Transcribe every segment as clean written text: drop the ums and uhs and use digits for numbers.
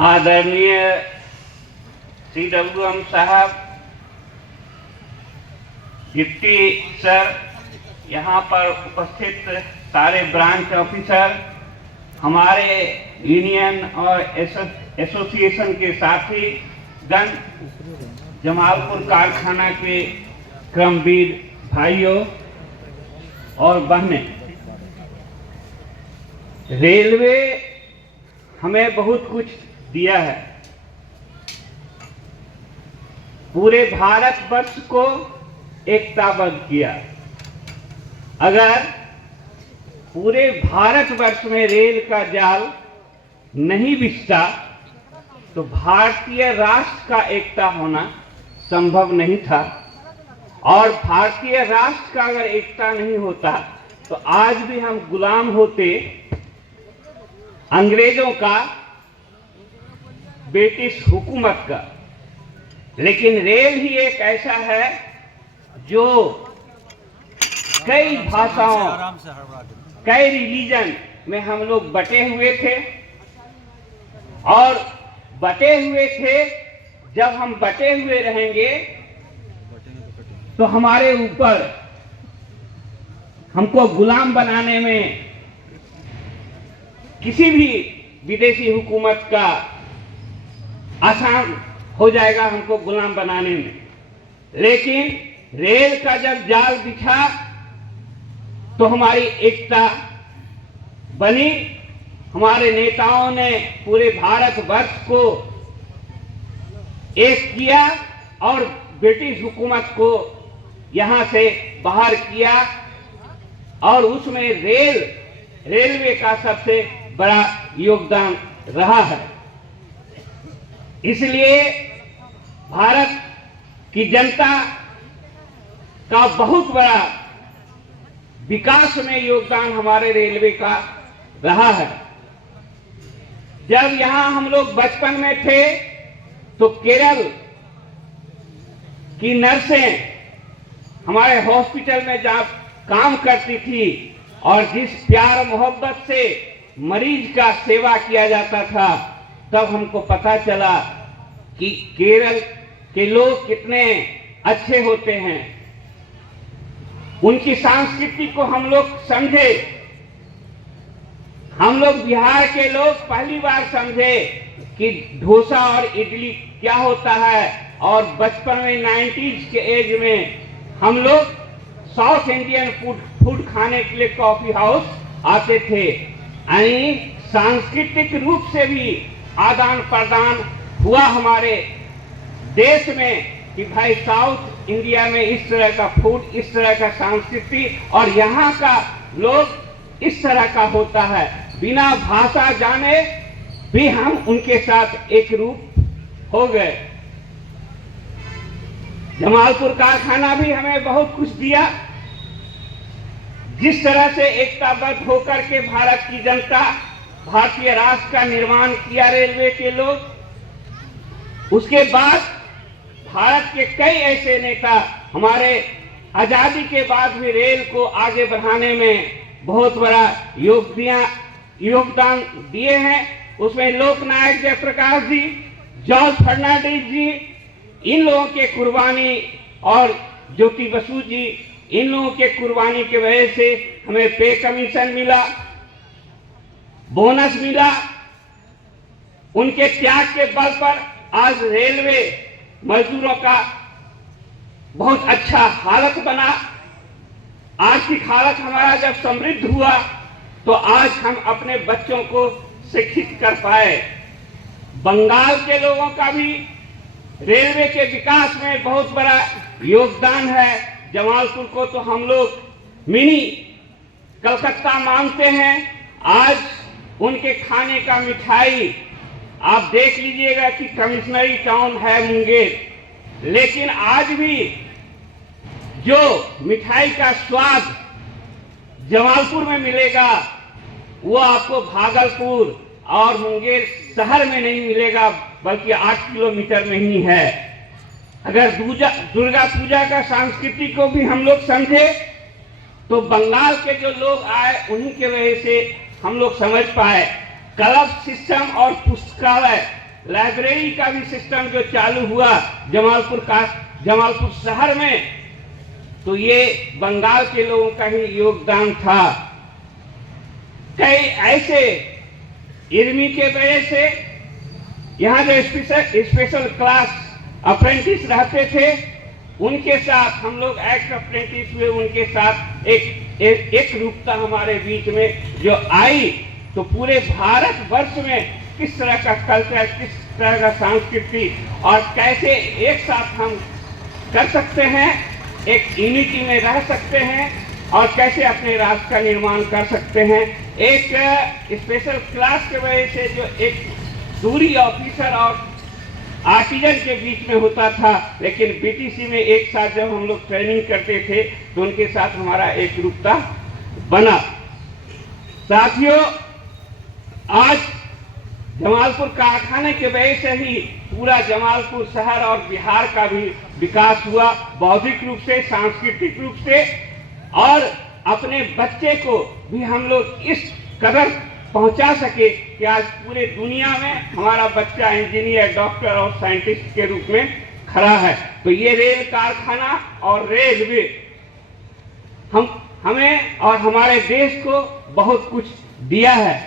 आदरणीय CWM साहब, deputy sir, यहाँ पर उपस्थित सारे ब्रांच ऑफिसर, हमारे यूनियन और एसोसिएशन के साथी गण, जमालपुर कारखाना के क्रमवीर भाइयों और बहनें, रेलवे हमें बहुत कुछ दिया है। पूरे भारतवर्ष को एकताबद्ध किया। अगर पूरे भारतवर्ष में रेल का जाल नहीं बिछता तो भारतीय राष्ट्र का एकता होना संभव नहीं था, और भारतीय राष्ट्र का अगर एकता नहीं होता तो आज भी हम गुलाम होते अंग्रेजों का, ब्रिटिश हुकूमत का। लेकिन रेल ही एक ऐसा है जो कई भाषाओं, कई रिलीजन में हम लोग बटे हुए थे, और बटे हुए थे। जब हम बटे हुए रहेंगे तो हमारे ऊपर, हमको गुलाम बनाने में किसी भी विदेशी हुकूमत का आसान हो जाएगा हमको गुलाम बनाने में। लेकिन रेल का जब जाल बिछा तो हमारी एकता बनी। हमारे नेताओं ने पूरे भारतवर्ष को एक किया और ब्रिटिश हुकूमत को यहां से बाहर किया, और उसमें रेलवे का सबसे बड़ा योगदान रहा है। इसलिए भारत की जनता का बहुत बड़ा विकास में योगदान हमारे रेलवे का रहा है। जब यहां हम लोग बचपन में थे तो केरल की नर्सें हमारे हॉस्पिटल में जब काम करती थी और जिस प्यार मोहब्बत से मरीज का सेवा किया जाता था, तब हमको पता चला कि केरल के लोग कितने अच्छे होते हैं। उनकी संस्कृति को हम लोग समझे। हम लोग बिहार के लोग पहली बार समझे कि डोसा और इडली क्या होता है, और बचपन में 90s के एज में हम लोग साउथ इंडियन फूड खाने के लिए कॉफी हाउस आते थे। यानी सांस्कृतिक रूप से भी आदान प्रदान हुआ हमारे देश में कि भाई साउथ इंडिया में इस तरह का फूड, इस तरह का संस्कृति, और यहाँ का लोग इस तरह का होता है। बिना भाषा जाने भी हम उनके साथ एक रूप हो गए। जमालपुर कारखाना भी हमें बहुत कुछ दिया। जिस तरह से एकताबद्ध होकर के भारत की जनता, भारतीय राष्ट्र का निर्माण किया रेलवे के लोग, उसके बाद भारत के कई ऐसे नेता हमारे आजादी के बाद भी रेल को आगे बढ़ाने में बहुत बड़ा योगदान दिए हैं। उसमें लोकनायक जयप्रकाश जी, जॉर्ज फर्नांडिस जी, इन लोगों के कुर्बानी, और ज्योति बसु जी, इन लोगों के कुर्बानी की वजह से हमें पे कमीशन मिला, बोनस मिला। उनके त्याग के बल पर आज रेलवे मजदूरों का बहुत अच्छा हालत बना। आर्थिक हालत हमारा जब समृद्ध हुआ तो आज हम अपने बच्चों को शिक्षित कर पाए। बंगाल के लोगों का भी रेलवे के विकास में बहुत बड़ा योगदान है। जमालपुर को तो हम लोग मिनी कलकत्ता मानते हैं। आज उनके खाने का मिठाई आप देख लीजिएगा कि कमिश्नरी टाउन है मुंगेर, लेकिन आज भी जो मिठाई का स्वाद जमालपुर में मिलेगा वो आपको भागलपुर और मुंगेर शहर में नहीं मिलेगा, बल्कि 8 किलोमीटर में ही है। अगर दुर्गा पूजा का संस्कृति को भी हम लोग समझे तो बंगाल के जो लोग आए उन्हीं के वजह से हम लोग समझ पाए। क्लब सिस्टम और पुस्तकालय लाइब्रेरी का भी सिस्टम जो चालू हुआ जमालपुर शहर में, तो ये बंगाल के लोगों का ही योगदान था। कई ऐसे इर्मी के वजह से यहाँ जो स्पेशल क्लास अप्रेंटिस रहते थे, उनके साथ हम लोग एक्ट अप्रेंटिस हुए, उनके साथ एक रूपता हमारे बीच में जो आई, तो पूरे भारत वर्ष में किस तरह का कल्चर, किस तरह का संस्कृति और कैसे एक साथ हम कर सकते हैं, एक यूनिटी में रह सकते हैं और कैसे अपने राष्ट्र का निर्माण कर सकते हैं। एक स्पेशल क्लास के वजह से जो एक दूरी ऑफिसर और आर्टिजन के बीच में होता था, लेकिन बीटीसी में एक साथ जब हम लोग ट्रेनिंग करते थे तो उनके साथ हमारा एक रूपता बना। साथियों, आज जमालपुर कारखाने के वजह से ही पूरा जमालपुर शहर और बिहार का भी विकास हुआ, बौद्धिक रूप से, सांस्कृतिक रूप से, और अपने बच्चे को भी हम लोग इस कदर पहुंचा सके कि आज पूरे दुनिया में हमारा बच्चा इंजीनियर, डॉक्टर और साइंटिस्ट के रूप में खड़ा है। तो ये रेल कारखाना और रेलवे हमें और हमारे देश को बहुत कुछ दिया है।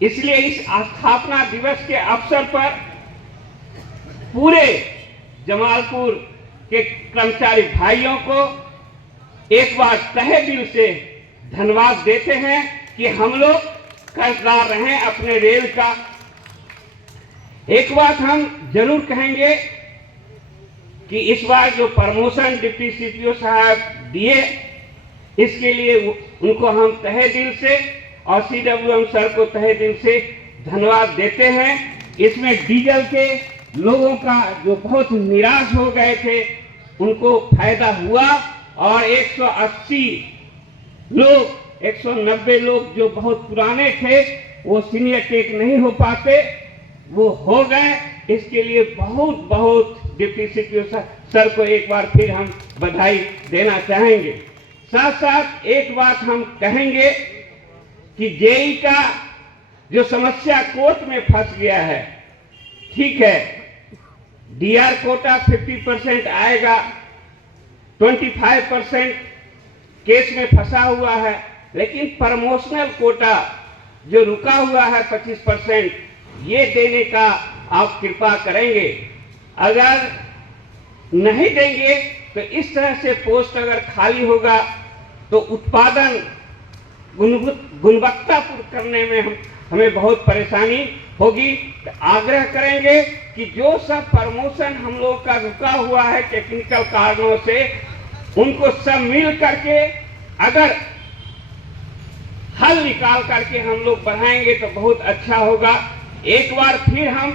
इसलिए इस स्थापना दिवस के अवसर पर पूरे जमालपुर के कर्मचारी भाइयों को एक बार तहे दिल से धन्यवाद देते हैं कि हम लोग कर्जदार रहे अपने रेल का। एक बात हम जरूर कहेंगे कि इस बार जो प्रमोशन डिप्टी सीपीओ साहब दिए, इसके लिए उनको हम तहे दिल से और सीडब्ल्यूएम सर को तहे दिल से धन्यवाद देते हैं। इसमें डीजल के लोगों का जो बहुत निराश हो गए थे, उनको फायदा हुआ और 180 लोग, 190 लोग जो बहुत पुराने थे, वो सीनियर टेक नहीं हो पाते, वो हो गए। इसके लिए बहुत बहुत डिप्टी सीपीओ सर को एक बार फिर हम बधाई देना चाहेंगे। साथ साथ एक बात हम कहेंगे कि जेई का जो समस्या कोर्ट में फंस गया है, ठीक है, डीआर कोटा 50% आएगा, 25% केस में फंसा हुआ है, लेकिन प्रमोशनल कोटा जो रुका हुआ है 25%, ये देने का आप कृपा करेंगे। अगर नहीं देंगे तो इस तरह से पोस्ट अगर खाली होगा तो उत्पादन गुणवत्तापूर्ण करने में हमें बहुत परेशानी होगी। तो आग्रह करेंगे कि जो सब प्रमोशन हम लोग का रुका हुआ है टेक्निकल कारणों से, उनको सब मिल करके अगर हल निकाल करके हम लोग बढ़ाएंगे तो बहुत अच्छा होगा। एक बार फिर हम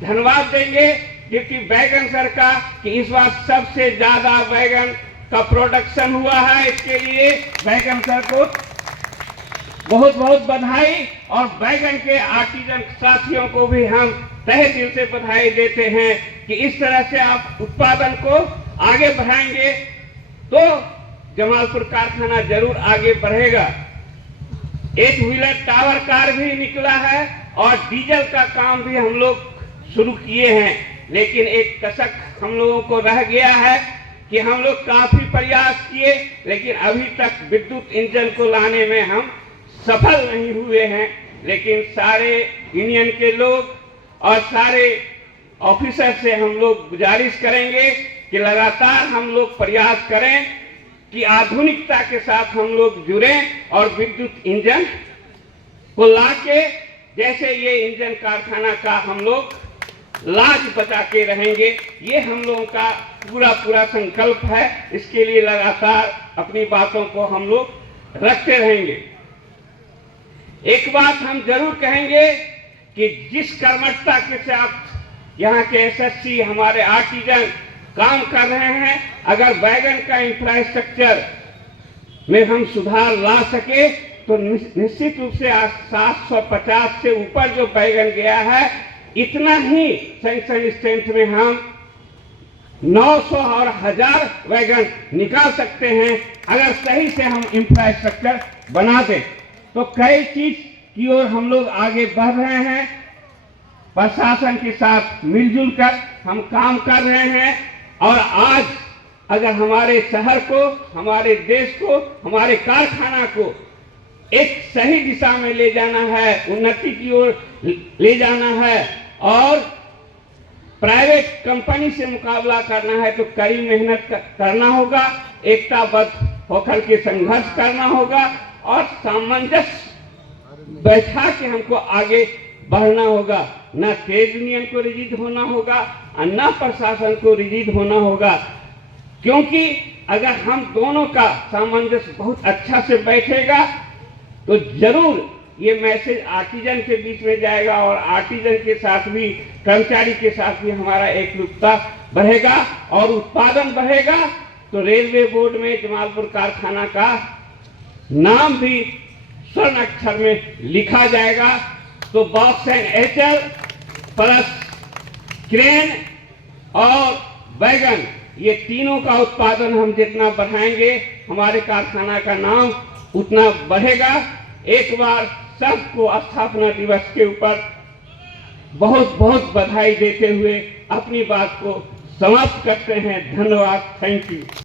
धन्यवाद देंगे डिप्टी बैगन सर का कि इस बार सबसे ज्यादा बैगन का प्रोडक्शन हुआ है। इसके लिए बैगन सर को बहुत बहुत बधाई, और बैगन के आर्टिजन साथियों को भी हम तहे दिल से बधाई देते हैं कि इस तरह से आप उत्पादन को आगे बढ़ाएंगे तो जमालपुर कारखाना जरूर आगे बढ़ेगा। 8 व्हीलर टावर कार भी निकला है और डीजल का काम भी हम लोग शुरू किए हैं, लेकिन एक कसक हम लोगों को रह गया है कि हम लोग काफी प्रयास किए, लेकिन अभी तक विद्युत इंजन को लाने में हम सफल नहीं हुए हैं। लेकिन सारे यूनियन के लोग और सारे ऑफिसर से हम लोग गुजारिश करेंगे कि लगातार हम लोग प्रयास करें कि आधुनिकता के साथ हम लोग जुड़ें और विद्युत इंजन को लाके, जैसे ये इंजन कारखाना का हम लोग लाज बचा के रहेंगे, ये हम लोगों का पूरा संकल्प है। इसके लिए लगातार अपनी बातों को हम लोग रखते रहेंगे। एक बात हम जरूर कहेंगे कि जिस कर्मठता के साथ यहाँ के एसएससी हमारे आर्टिजन काम कर रहे हैं, अगर बैगन का इंफ्रास्ट्रक्चर में हम सुधार ला सके तो निश्चित रूप से 750 से ऊपर जो बैगन गया है, इतना ही सैंक्शन स्ट्रेंथ में हम 900 और 1000 वैगन निकाल सकते हैं अगर सही से हम इंफ्रास्ट्रक्चर बना दें। तो कई चीज की ओर हम लोग आगे बढ़ रहे हैं। प्रशासन के साथ मिलजुल कर हम काम कर रहे हैं। और आज अगर हमारे शहर को, हमारे देश को, हमारे कारखाना को एक सही दिशा में ले जाना है, उन्नति की ओर ले जाना है और प्राइवेट कंपनी से मुकाबला करना है, तो कड़ी मेहनत करना होगा, एकताबद्ध होकर के संघर्ष करना होगा और सामंजस्य बैठा के हमको आगे बढ़ना होगा। न ट्रेड यूनियन को रिजिड होना होगा और न प्रशासन को रिजिड होना होगा, क्योंकि अगर हम दोनों का सामंजस्य बहुत अच्छा से बैठेगा तो जरूर ये मैसेज आर्टिजन के बीच में जाएगा और आर्टिजन के साथ भी, कर्मचारी के साथ भी हमारा एकरूपता बढ़ेगा और उत्पादन बढ़ेगा। तो रेलवे बोर्ड में जमालपुर कारखाना का नाम भी स्वर्ण अक्षर में लिखा जाएगा। तो box and HL plus crane और वैगन, ये तीनों का उत्पादन हम जितना बढ़ाएंगे, हमारे कारखाना का नाम उतना बढ़ेगा। एक बार सबको स्थापना दिवस के ऊपर बहुत बहुत बधाई देते हुए अपनी बात को समाप्त करते हैं। धन्यवाद। Thank you.